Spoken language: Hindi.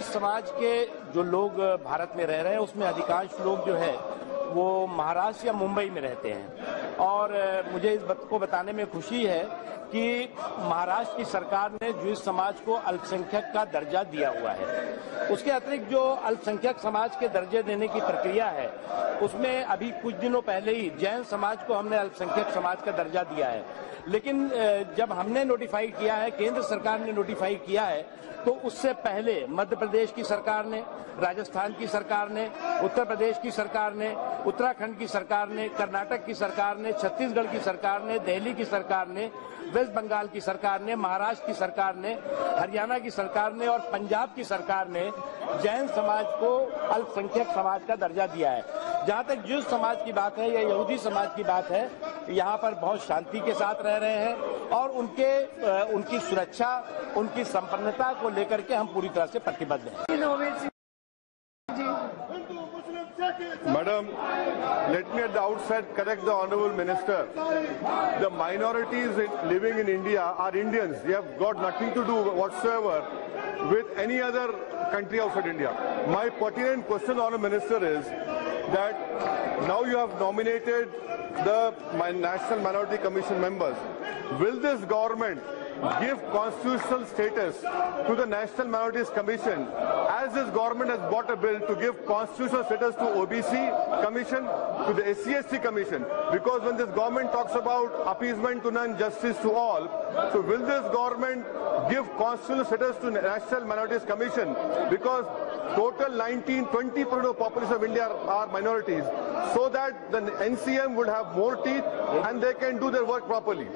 ज्यूइश समाज के जो लोग भारत में रह रहे हैं उसमें अधिकांश लोग जो है वो महाराष्ट्र या मुंबई में रहते हैं और मुझे इस बात को बताने में खुशी है कि महाराष्ट्र की सरकार ने ज्यूइश समाज को अल्पसंख्यक का दर्जा दिया हुआ है। उसके अतिरिक्त जो अल्पसंख्यक समाज के दर्जे देने की प्रक्रिया है उसमें अभी कुछ दिनों पहले ही जैन समाज को हमने अल्पसंख्यक समाज का दर्जा दिया है, लेकिन जब हमने नोटिफाई किया है, केंद्र सरकार ने नोटिफाई किया है, तो उससे पहले मध्य प्रदेश की सरकार ने, राजस्थान की सरकार ने, उत्तर प्रदेश की सरकार ने, उत्तराखंड की सरकार ने, कर्नाटक की सरकार ने, छत्तीसगढ़ की सरकार ने, दिल्ली की सरकार ने, वेस्ट बंगाल की सरकार ने, महाराष्ट्र की सरकार ने, हरियाणा की सरकार ने और पंजाब की सरकार ने जैन समाज को अल्पसंख्यक समाज का दर्जा दिया है। जहां तक ज्यूइश समाज की बात है या यहूदी समाज की बात है, यहाँ पर बहुत शांति के साथ रह रहे हैं और उनकी सुरक्षा, उनकी संपन्नता को लेकर के हम पूरी तरह से प्रतिबद्ध हैं। Madam, let me at the outset correct the Honourable Minister. The minorities living in India are Indians. They have got nothing to do whatsoever with any other country outside India. My pertinent question, Honourable Minister, is that now you have nominated the National Minority Commission members. Will this government give constitutional status to the National Minorities Commission, as this government has brought a bill to give constitutional status to OBC Commission, to the SC/ST Commission? Because when this government talks about appeasement to none, justice to all, so will this government give constitutional status to National Minorities Commission? Because total 19-20% of the population of India are minorities, so that the NCM would have more teeth and they can do their work properly.